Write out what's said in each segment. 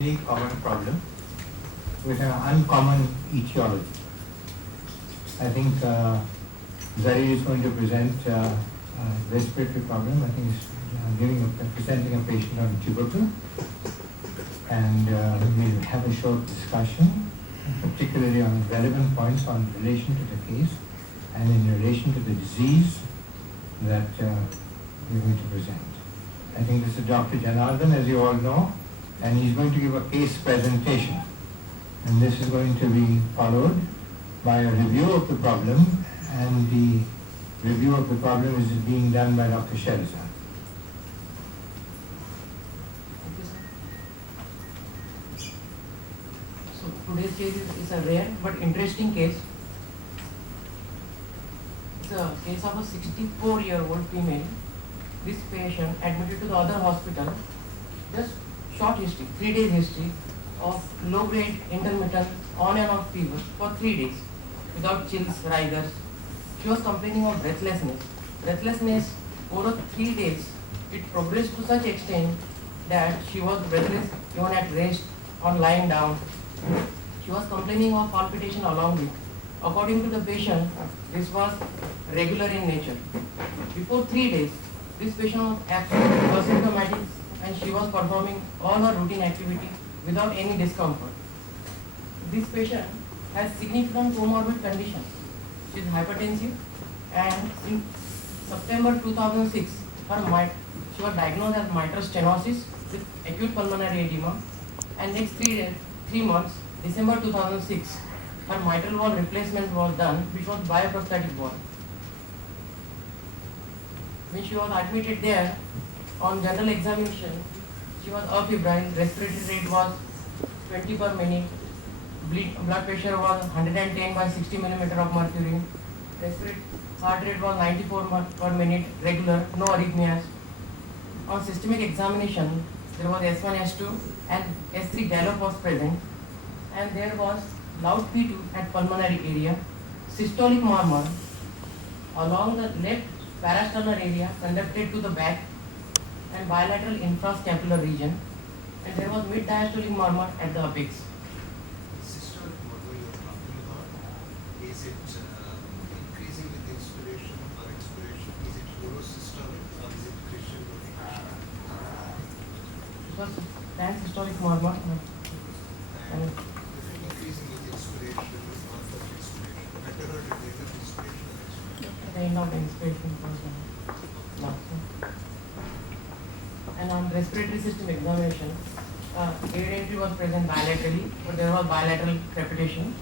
very common problem with an uncommon etiology. I think Zahir is going to present a respiratory problem. I think he's presenting a patient on tubercle, and we'll have a short discussion, particularly on relevant points on relation to the case and in relation to the disease that we're going to present. I think this is Dr. Janardhan, as you all know, and he's going to give a case presentation. And this is going to be followed by a review of the problem, and the review of the problem is being done by Dr. Shelza. So today's case is a rare but interesting case. It's a case of a 64-year-old female. This patient admitted to the other hospital, just short history, 3 days history of low-grade intermittent on and off fever for 3 days without chills, rigors. She was complaining of breathlessness. Breathlessness over 3 days, it progressed to such extent that she was breathless even at rest or lying down. She was complaining of palpitation along with. According to the patient, this was regular in nature. Before 3 days, this patient was absolutely asymptomatic and she was performing all her routine activities without any discomfort. This patient has significant comorbid conditions. She is hypertensive, and in September 2006, she was diagnosed as mitral stenosis with acute pulmonary edema, and next 3 months, December 2006, her mitral valve replacement was done, which was bioprosthetic valve. When she was admitted there, on general examination, she was afebrile, respiratory rate was 20 per minute, blood pressure was 110 by 60 millimeter of mercury, heart rate was 94 per minute, regular, no arrhythmias. On systemic examination, there was S1, S2 and S3 gallop was present, and there was loud P2 at pulmonary area, systolic murmur along the left parasternal area conducted to the back and bilateral infrascapular region, and there was mid-diastolic murmur at the apex. Systolic murmur you are talking about, is it increasing with inspiration or expiration? Is it urosystolic or is it crescendo? It was systolic murmur. And increasing with inspiration is not for expiration. Better or later inspiration or expiration? At the end of the inspiration first. And on respiratory system examination, air entry was present bilaterally, but there was bilateral crepitation.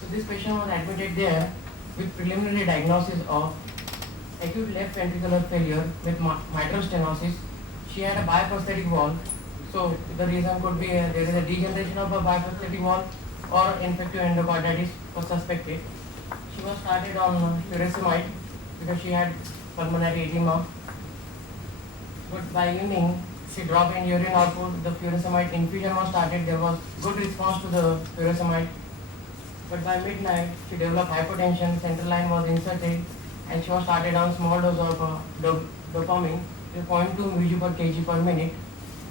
So this patient was admitted there with preliminary diagnosis of acute left ventricular failure with mitral stenosis. She had a bioprosthetic valve, so the reason could be there is a degeneration of a bioprosthetic valve or infective endocarditis was suspected. She was started on furosemide because she had pulmonary edema. But by evening, she dropped in urine output, the furosemide infusion was started, there was good response to the furosemide. But by midnight, she developed hypotension, central line was inserted, and she was started on small dose of dopamine, 0.2 mg per kg per minute,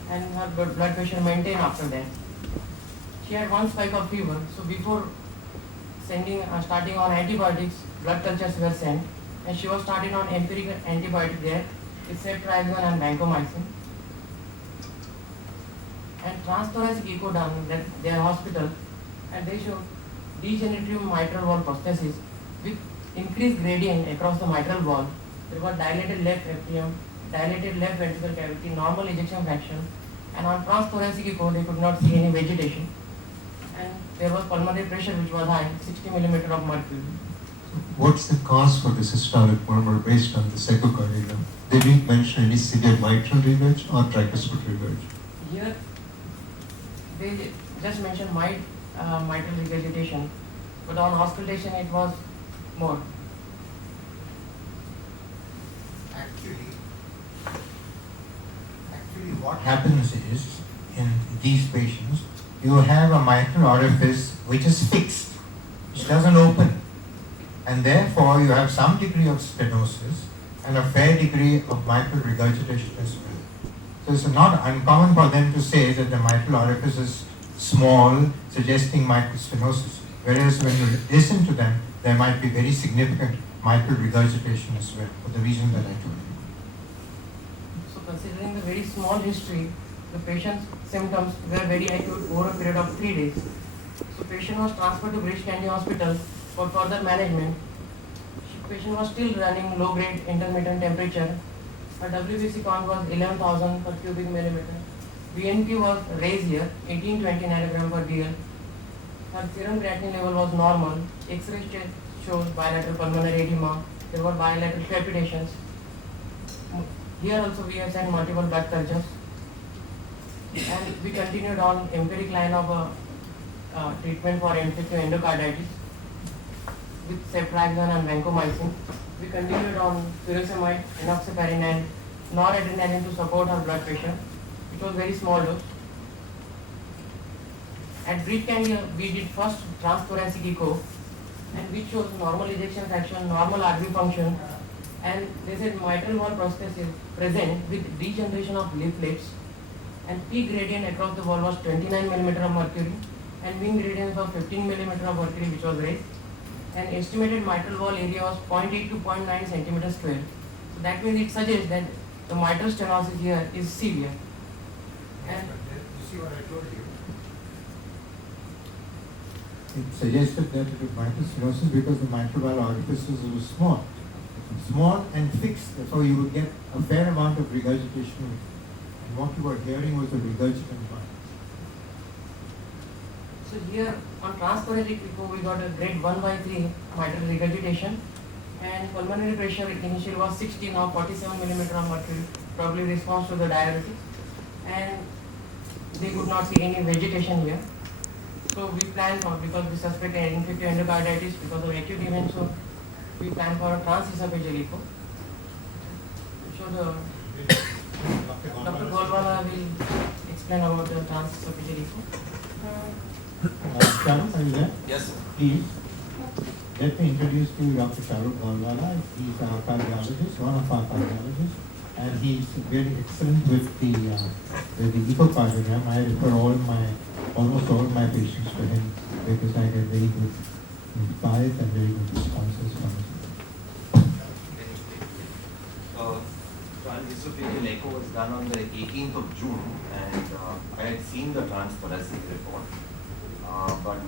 and her blood pressure maintained after that. She had one spike of fever, so before starting on antibiotics, blood cultures were sent, and she was started on empirical antibiotic there, ceftriaxone and vancomycin. And transthoracic echo done at their hospital, and they showed degenerative mitral valve prosthesis with increased gradient across the mitral valve. There was dilated left atrium, dilated left ventricle cavity, normal ejection fraction, and on transthoracic echo they could not see any vegetation. And there was pulmonary pressure which was high, 60 millimeter of mercury. What's the cause for the systolic murmur based on the echocardiogram? They didn't mention any severe mitral regurg or tricuspid regurg. Here, they just mentioned mitral regurgitation, but on auscultation it was more. Actually, what happens is, in these patients, you have a mitral orifice which is fixed, which doesn't open, and therefore you have some degree of stenosis and a fair degree of mitral regurgitation as well. So it's not uncommon for them to say that the mitral orifice is small, suggesting mitral stenosis. Whereas when you listen to them, there might be very significant mitral regurgitation as well, for the reason that I told you. So considering the very small history, the patient's symptoms were very acute over a period of 3 days. So patient was transferred to British Candy Hospital for further management. Patient was still running low-grade intermittent temperature. Her WBC count was 11,000 per cubic millimeter. BNP was raised here, 1820 nanogram per DL. Her serum creatinine level was normal. X-ray shows bilateral pulmonary edema. There were bilateral crepitations. Here also we have sent multiple blood cultures. And we continued on empiric line of treatment for infective endocarditis with ceftriaxone and vancomycin. We continued on furosemide, enoxaparin and noradrenaline to support her blood pressure. It was very small dose. At Breathe Candy, we did first transthoracic echo, and which shows normal ejection fraction, normal RV function, and they said mitral wall prosthesis present with degeneration of leaflets, and peak gradient across the wall was 29 mm of mercury, and wing gradient was 15 mm of mercury, which was raised, and estimated mitral wall area was 0.8 to 0.9 centimeter square. So that means it suggests that the mitral stenosis here is severe. And You see what I told you? It suggested that it was mitral stenosis because the mitral valve orifices were small. Small and fixed, so you would get a fair amount of regurgitation. And what you were hearing was a regurgitant one. so here on transthoracic echo we got a grade 1/3 mitral regurgitation, and pulmonary pressure initially was 60, now 47 mm of mercury, probably response to the diuretics, and they could not see any vegetation here. So we planned for, because we suspect an infective endocarditis because of acute event, so we planned for a transesophageal echo. So Dr. Golwala will explain about the transesophageal echo. Shahrukh, are you there? Yes, sir. Please, let me introduce to you Dr. Shahrukh Golwala. He's our cardiologist, one of our cardiologists, and he's very excellent with the echocardiogram. I refer almost all my patients to him because I get very good insights and very good responses from him. Transesophageal echo was done on the 18th of June, and I had seen the transthoracic report, but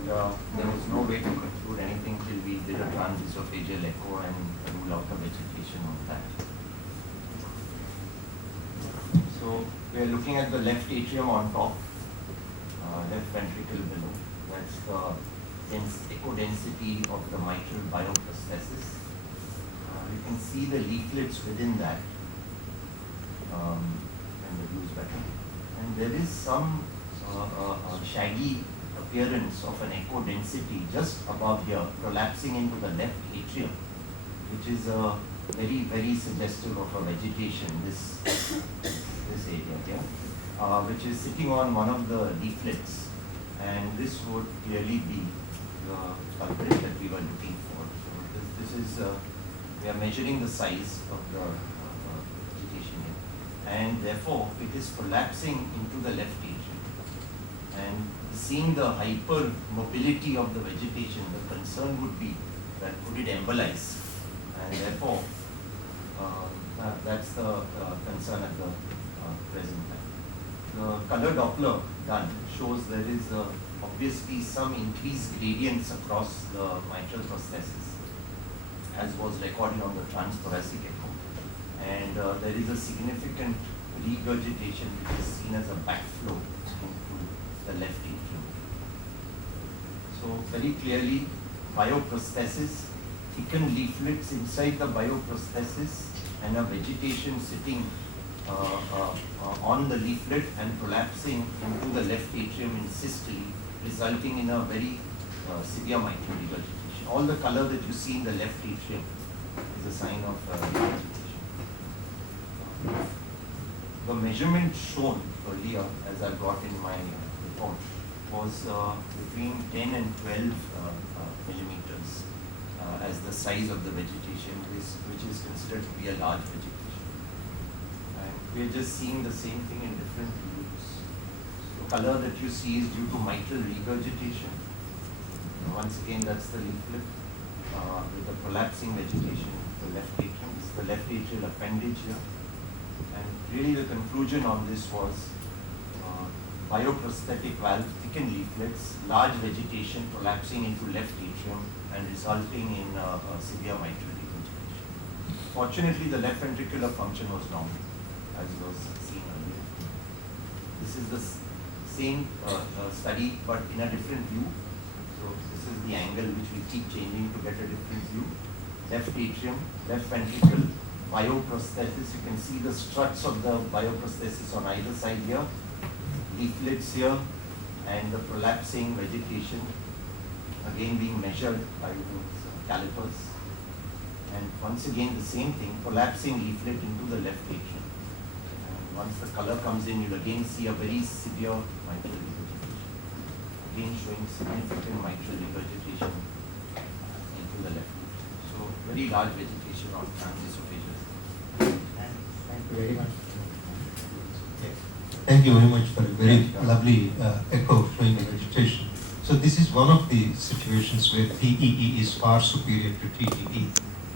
there was no way to conclude anything till we did a transesophageal echo and rule out the vegetation on that. So we are looking at the left atrium on top, left ventricle below. That's the echo density of the mitral bioprosthesis. You can see the leaflets within that, and the view is better. And there is some shaggy appearance of an echo density just above here, prolapsing into the left atrium, which is very, very suggestive of a vegetation, this area here, which is sitting on one of the leaflets, and this would clearly be the culprit that we were looking for. So this is, we are measuring the size of the vegetation here, and therefore it is prolapsing into the left atrium. And seeing the hypermobility of the vegetation, the concern would be that could it embolize, and therefore that's the concern at the present time. The color Doppler done shows there is obviously some increased gradients across the mitral prosthesis, as was recorded on the transthoracic echo, and there is a significant regurgitation which is seen as a backflow into the left atrium. So very clearly, bioprosthesis, thickened leaflets inside the bioprosthesis, and a vegetation sitting on the leaflet and prolapsing into the left atrium in systole, resulting in a very severe mitral regurgitation. All the color that you see in the left atrium is a sign of regurgitation. The measurement shown earlier, as I brought in my report, was between 10 and 12 millimeters as the size of the vegetation, which is considered to be a large vegetation. And we're just seeing the same thing in different views. The color that you see is due to mitral regurgitation. Once again, that's the leaflet with the prolapsing vegetation in the left atrium. This is the left atrial appendage here. And really the conclusion on this was bioprosthetic valve thickened leaflets, large vegetation prolapsing into left atrium and resulting in severe mitral regurgitation. Fortunately, the left ventricular function was normal, as was seen earlier. This is the same study, but in a different view. So this is the angle which we keep changing to get a different view. Left atrium, left ventricle, bioprosthesis. You can see the struts of the bioprosthesis on either side here. Leaflets here, and the prolapsing vegetation again being measured by those calipers. And once again the same thing, prolapsing leaflet into the left atrium. And once the color comes in, you'll again see a very severe mitral regurgitation. Again showing significant mitral regurgitation into the left atrium. So very large vegetation on transesophageal. And thank you very much. Thank you very much for a very lovely echo showing the vegetation. So this is one of the situations where TEE is far superior to TTE.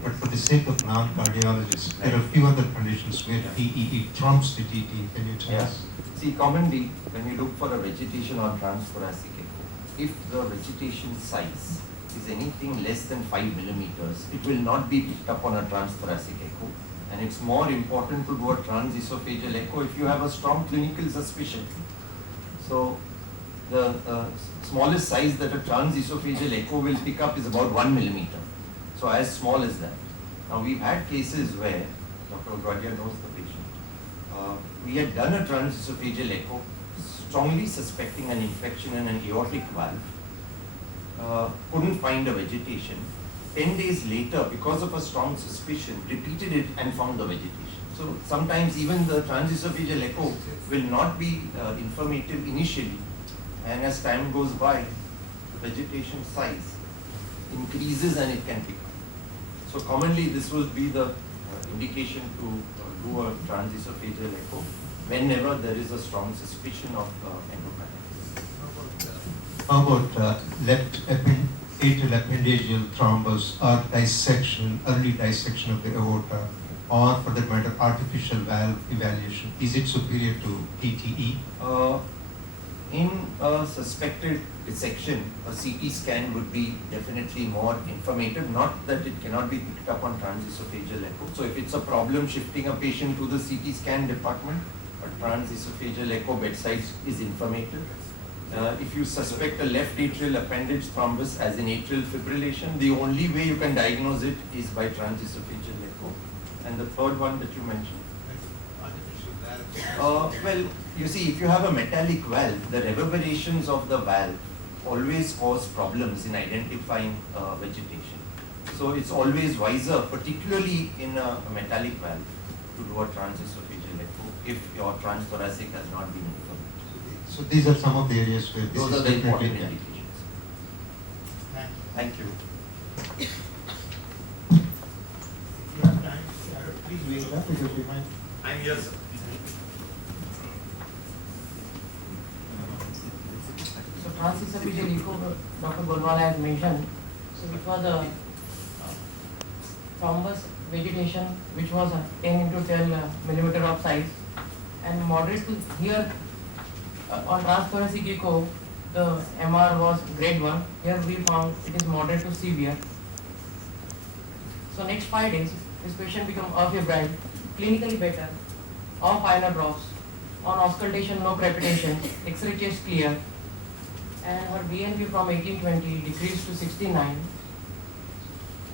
But for the sake of non-cardiologists, there are a few other conditions where TEE trumps the TTE. Can you tell us? See, commonly when you look for a vegetation on transthoracic echo, if the vegetation size is anything less than 5 millimeters, it will not be picked up on a transthoracic echo. And it's more important to do a transesophageal echo if you have a strong clinical suspicion. So the smallest size that a transesophageal echo will pick up is about 1 millimeter. So as small as that. Now we've had cases where, Dr. Ogradia knows the patient, we had done a transesophageal echo, strongly suspecting an infection in an aortic valve, couldn't find a vegetation. 10 days later, because of a strong suspicion, repeated it and found the vegetation. So sometimes even the transesophageal echo will not be informative initially, and as time goes by, the vegetation size increases and it can pick up. So commonly this will be the indication to do a transesophageal echo whenever there is a strong suspicion of endocarditis. How about left atrial appendageal thrombus or dissection, early dissection of the aorta, or for that matter artificial valve evaluation? Is it superior to TTE? In a suspected dissection, a CT scan would be definitely more informative, not that it cannot be picked up on transesophageal echo. So if it's a problem shifting a patient to the CT scan department, a transesophageal echo bedside is informative. If you suspect a left atrial appendage thrombus as in atrial fibrillation, the only way you can diagnose it is by transesophageal echo. And the third one that you mentioned? Artificial valve. Well, you see, if you have a metallic valve, the reverberations of the valve always cause problems in identifying vegetation. So it's always wiser, particularly in a metallic valve, to do a transesophageal echo if your transthoracic has not been informed. So these are some of the areas where this Those is are the definitely important done. indications. Thank Thank you. you. If you have time, please wait up because we might. I'm here, sir. So transesophageal echo, Dr. Golwala has mentioned, so it was a thrombus vegetation which was 10 into 10 millimeter of size and moderate to here on transthoracic echo the MR was grade 1. Here we found it is moderate to severe. So next 5 days this patient become afebrile, clinically better, off minor drops, on auscultation no crepitation, X-ray chest clear, and her BNP from 1820 decreased to 69.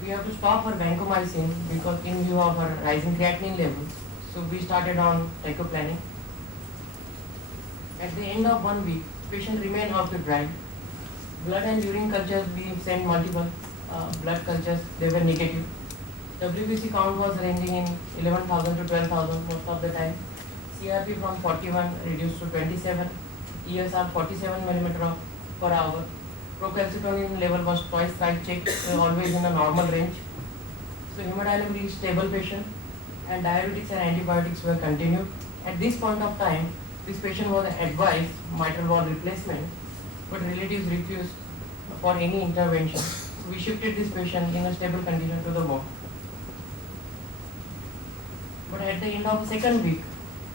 We have to stop her vancomycin because in view of her rising creatinine levels. So we started on tachyplanning. At the end of 1 week, patient remained afebrile. Blood and urine cultures, we sent multiple blood cultures, they were negative. WBC count was ranging in 11,000 to 12,000 most of the time. CRP from 41 reduced to 27, ESR 47 millimeter per hour. Procalcitonin level was twice checked, always in a normal range. So hemodynamically stable patient. and diuretics and antibiotics were continued. At this point of time, this patient was advised mitral valve replacement, but relatives refused for any intervention. So we shifted this patient in a stable condition to the ward. But at the end of the second week,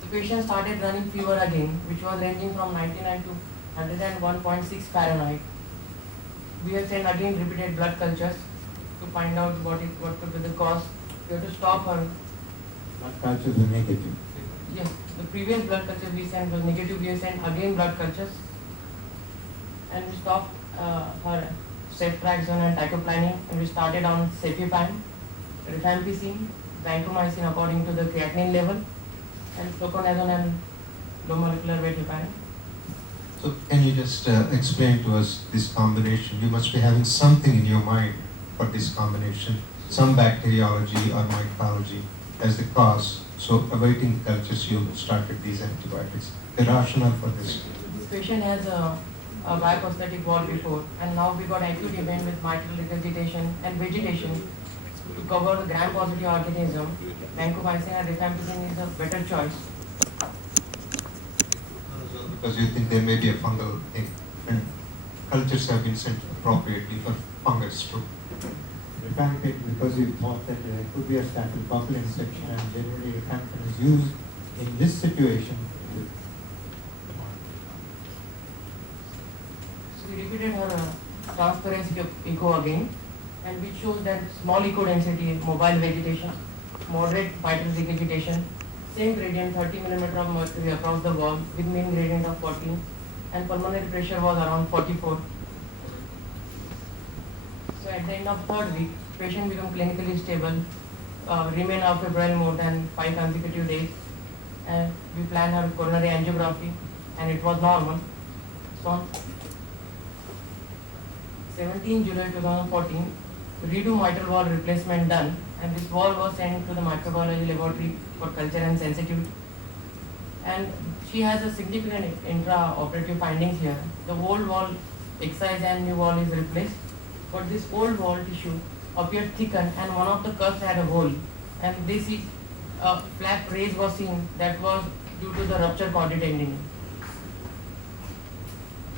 the patient started running fever again, which was ranging from 99 to 101.6 Fahrenheit. We have sent again repeated blood cultures to find out what could be the cause. We have to stop her. Blood cultures were negative. Yes, the previous blood culture we sent was negative. We have sent again blood cultures, and we stopped her ceftriaxone and teicoplanin, and we started on cefepime, rifampicin, vancomycin according to the creatinine level, and fluconazole and low molecular weight heparin. So can you just explain to us this combination? You must be having something in your mind for this combination, some bacteriology or mycology as the cause. So awaiting cultures, you started these antibiotics. The rationale for this? This patient has a bioprosthetic wall before, and now we got acute event with mitral regurgitation and vegetation. To cover the gram-positive organism, vancomycin and rifampicin is a better choice. Because you think there may be a fungal thing, and cultures have been sent appropriately for fungus too. Rifampicin, because we thought that there could be a staphylococcal infection, and generally rifampicin is used in this situation. So we repeated her transparency echo again, and which shows that small echo density, mobile vegetation, moderate mitral regurgitation, same gradient 30 mm of mercury across the wall with mean gradient of 14, and pulmonary pressure was around 44. So at the end of third week, patient became clinically stable, remain afebrile more than 5 consecutive days, and we planned her coronary angiography, and it was normal. So on 17 July 2014, redo mitral valve replacement done, and this valve was sent to the microbiology laboratory for culture and sensitivity. And she has a significant intra-operative findings here. The old wall excised and new wall is replaced, but this old wall tissue appeared thickened, and one of the curves had a hole, and this is a flap raise was seen that was due to the rupture chordate tendon.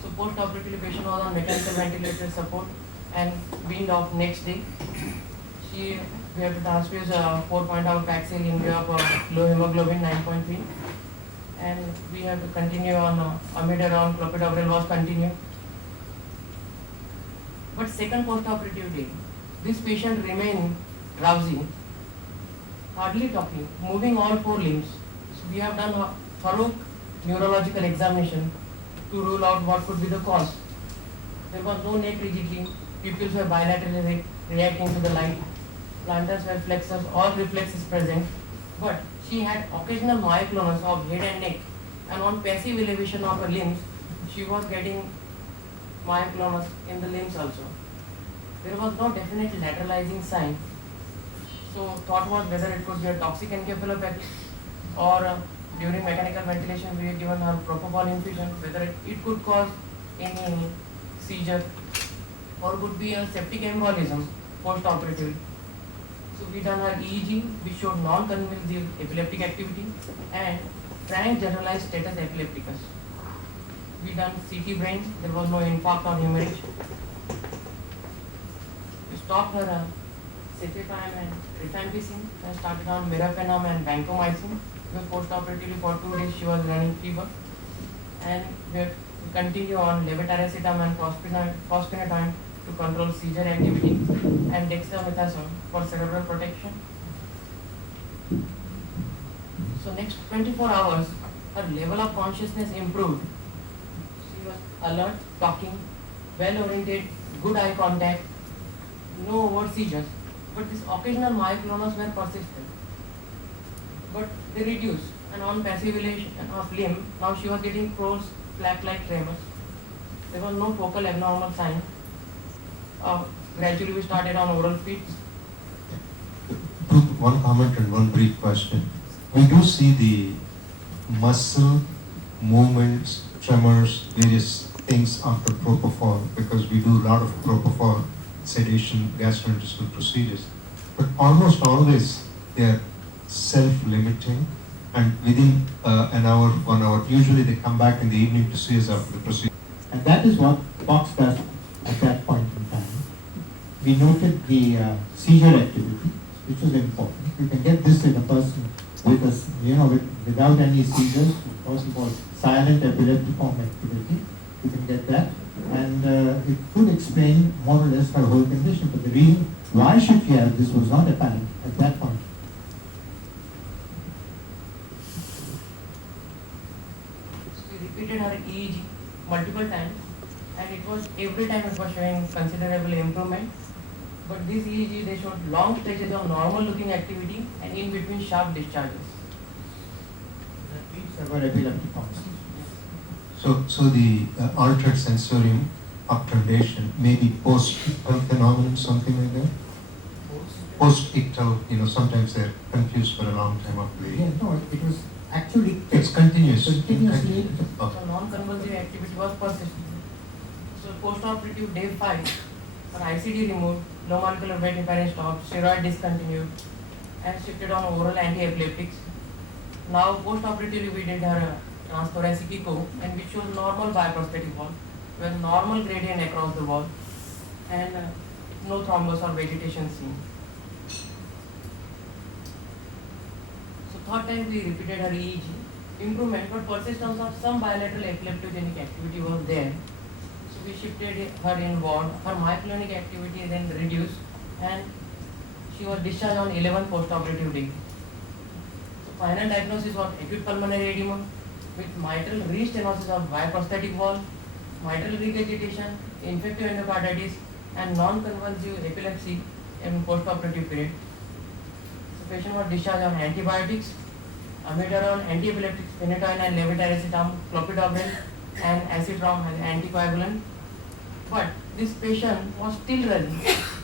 So post-operatively patient was on mechanical ventilator support and weaned off next day. We have to transfuse 4.0 Paxil in view of low hemoglobin 9.3, and we have to continue on amiodarone, clopidogrel was continued. But second post-operative day, this patient remained drowsy, hardly talking, moving all 4 limbs. So we have done a thorough neurological examination to rule out what could be the cause. There was no neck rigidity, pupils were bilaterally reacting to the light, plantars were flexors, all reflexes present, but she had occasional myoclonus of head and neck, and on passive elevation of her limbs, she was getting myoclonus in the limbs also. There was no definite lateralizing sign. So thought was whether it could be a toxic encephalopathy, or during mechanical ventilation we had given her propofol infusion, whether it could cause any seizure or could be a septic embolism post-operatively. So we done her EEG, which showed non-convulsive epileptic activity and frank generalized status epilepticus. We done CT brains, there was no infarct or hemorrhage. We stopped her cefepime and rifampicin and started on meropenem and vancomycin. Because post-operatively for 2 days she was running fever, and we continue on levetiracetam and fosphenytoin to control seizure activity, and dexamethasone for cerebral protection. So next 24 hours, her level of consciousness improved. She was alert, talking, well oriented, good eye contact, no overt seizures, but these occasional myoclonus were persistent. But they reduced, and on passivation of limb, now she was getting Crow's flap-like tremors. There was no focal abnormal sign. Gradually we started on oral feeds. One comment and one brief question. We do see the muscle movements, tremors, various things after propofol, because we do a lot of propofol sedation, gastrointestinal procedures. But almost always they are self-limiting, and within an hour, 1 hour, usually they come back in the evening to see us after the procedure. And that is what Fox does at that point in time. We noted the seizure activity, which was important. You can get this in a person with without any seizures, a person called silent epileptiform activity. You can get that. And it could explain more or less her whole condition. But the reason why should she have this was not apparent at that point. We repeated her EEG multiple times, and it was every time it was showing considerable improvement. But this EEG, they showed long stretches of normal looking activity and in between sharp discharges. That means there were epileptiforms. So the altered sensorium obtundation may be post-ictal phenomenon, something like that? Post-ictal, sometimes they're confused for a long time after the... Yeah, no, it was actually... It's continuous. Continuously. So non-convulsive activity was persistent. So post-operative day 5, her ICD removed, low molecular weight heparin stopped, steroid discontinued, and shifted on oral anti-epileptics. Now post-operatively we did her transthoracic echo, and which shows normal biprosthetic wall, with normal gradient across the wall, and no thrombus or vegetation seen. So third time we repeated her EEG. Improvement, but persistence of some bilateral epileptogenic activity was there. So we shifted her in ward. Her myoclonic activity then reduced, and she was discharged on 11th post-operative day. So final diagnosis was acute pulmonary edema with mitral restenosis of biprosthetic wall, mitral regurgitation, infective endocarditis, and non-convulsive epilepsy in post-operative period. The patient was discharged on antibiotics, amiodarone, antiepileptics, phenytoin and levetiracetam, clopidogrel, and acetrom as anticoagulant. But this patient was still running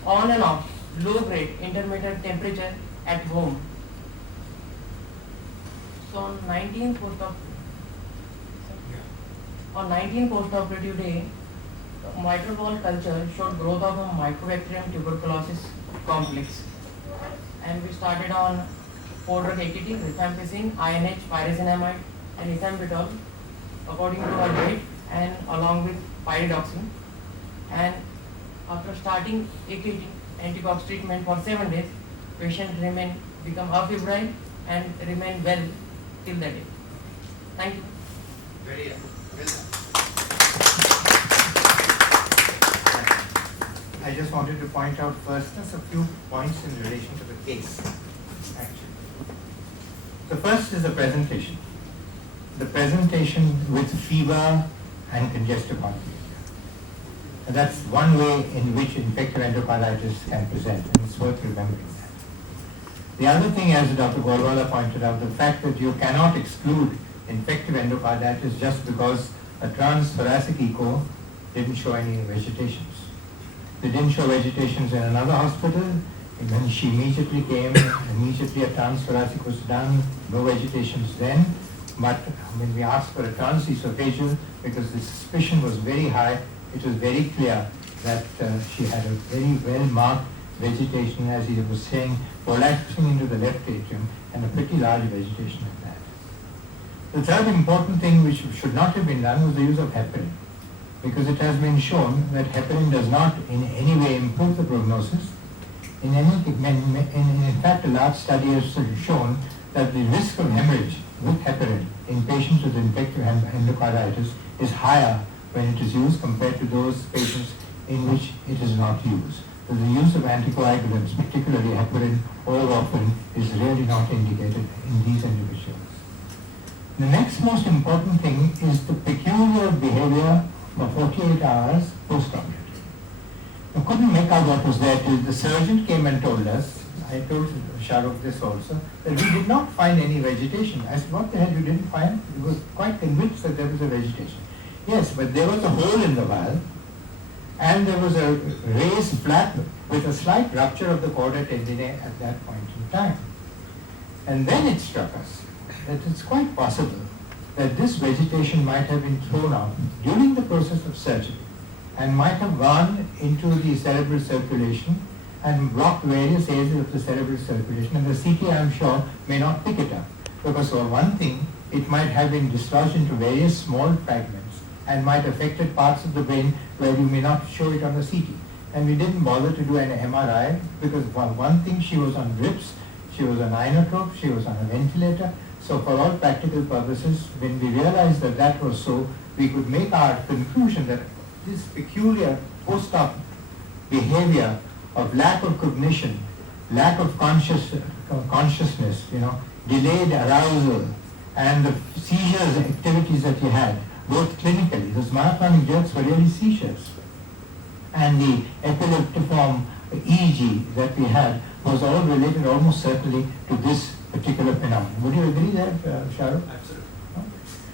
on and off low-grade intermittent temperature at home. So on 19th post-operative day, the mitral wall culture showed growth of a Mycobacterium tuberculosis complex, and we started on 4-drug ATT, rifampicin, INH, pyrazinamide, and ethambutol according to our weight and along with pyridoxine. And after starting AKT anticox treatment for 7 days, patient become afebrile and remain well till the day. Thank you. Very well done. I just wanted to point out first just a few points in relation to the case, actually. The first is the presentation. The presentation with fever and congestive heart failure. And that's one way in which infective endocarditis can present, and it's worth remembering that. The other thing, as Dr. Golwala pointed out, the fact that you cannot exclude infective endocarditis just because a transthoracic echo didn't show any vegetations. They didn't show vegetations in another hospital, and when she immediately came, immediately a transthoracic was done, no vegetations then. But when we asked for a transesophageal, because the suspicion was very high, it was very clear that she had a very well-marked vegetation, as he was saying, prolapsing into the left atrium, and a pretty large vegetation at that. The third important thing which should not have been done was the use of heparin, because it has been shown that heparin does not in any way improve the prognosis. In fact, a large study has shown that the risk of hemorrhage with heparin in patients with infective endocarditis is higher when it is used compared to those patients in which it is not used. So the use of anticoagulants, particularly heparin or warfarin, is really not indicated in these individuals. The next most important thing is the peculiar behavior for 48 hours post-operative. I couldn't make out what was there till the surgeon came and told us, I told Shahrukh this also, that we did not find any vegetation. I said, what the hell you didn't find? He was quite convinced that there was a vegetation. Yes, but there was a hole in the valve, and there was a raised flap with a slight rupture of the chorda tendineae at that point in time. And then it struck us that it's quite possible that this vegetation might have been thrown out during the process of surgery and might have gone into the cerebral circulation and block various areas of the cerebral circulation, and the CT, I'm sure, may not pick it up. Because for one thing, it might have been dislodged into various small fragments and might have affected parts of the brain where you may not show it on the CT. And we didn't bother to do an MRI because for one thing, she was on drips, she was on inotrope, she was on a ventilator. So for all practical purposes, when we realized that that was so, we could make our conclusion that this peculiar post-op behavior of lack of cognition, lack of consciousness, delayed arousal, and the seizures activities that he had, both clinically, those monotonic jerks were really seizures, and the epileptiform EEG that we had was all related almost certainly to this particular phenomenon. Would you agree there, Shahrukh? Absolutely.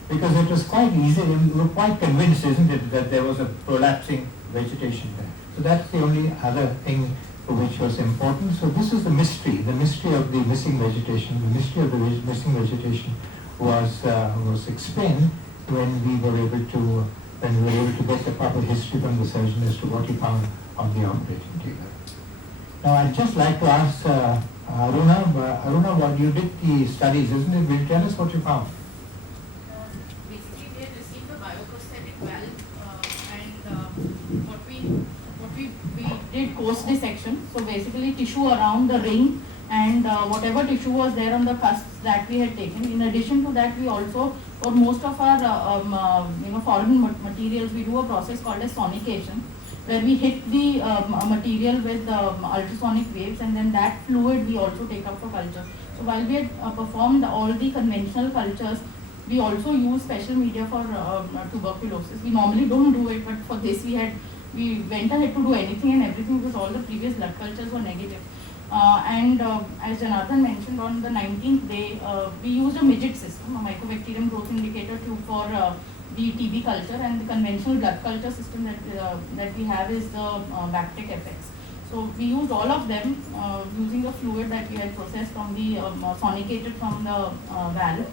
Because it was quite easy, we were quite convinced, isn't it, that there was a prolapsing vegetation there. So that's the only other thing which was important. So this is the mystery of the missing vegetation. The mystery of the missing vegetation was explained when we were able to get the proper history from the surgeon as to what he found on the operating table. Now I'd just like to ask Aruna, what you did the studies, isn't it? Will you tell us what you found? Basically, we had received the bioprosthetic valve, and what we did post dissection. So basically, tissue around the ring and whatever tissue was there on the cusps that we had taken. In addition to that, we also, for most of our foreign materials, we do a process called as sonication, where we hit the material with ultrasonic waves, and then that fluid we also take up for culture. So while we had performed all the conventional cultures, we also use special media for tuberculosis. We normally don't do it, but for this we went ahead to do anything and everything because all the previous blood cultures were negative. As Janardhan mentioned, on the 19th day, we used a midget system, a mycobacterium growth indicator tube for the TB culture, and the conventional blood culture system that we have is the Bactec FX. So we used all of them using the fluid that we had processed from the sonicated from the valve,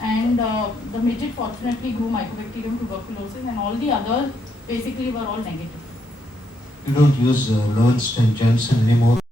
and the midget fortunately grew mycobacterium tuberculosis, and all the others basically were all negative. You don't use Lowenstein Jensen anymore.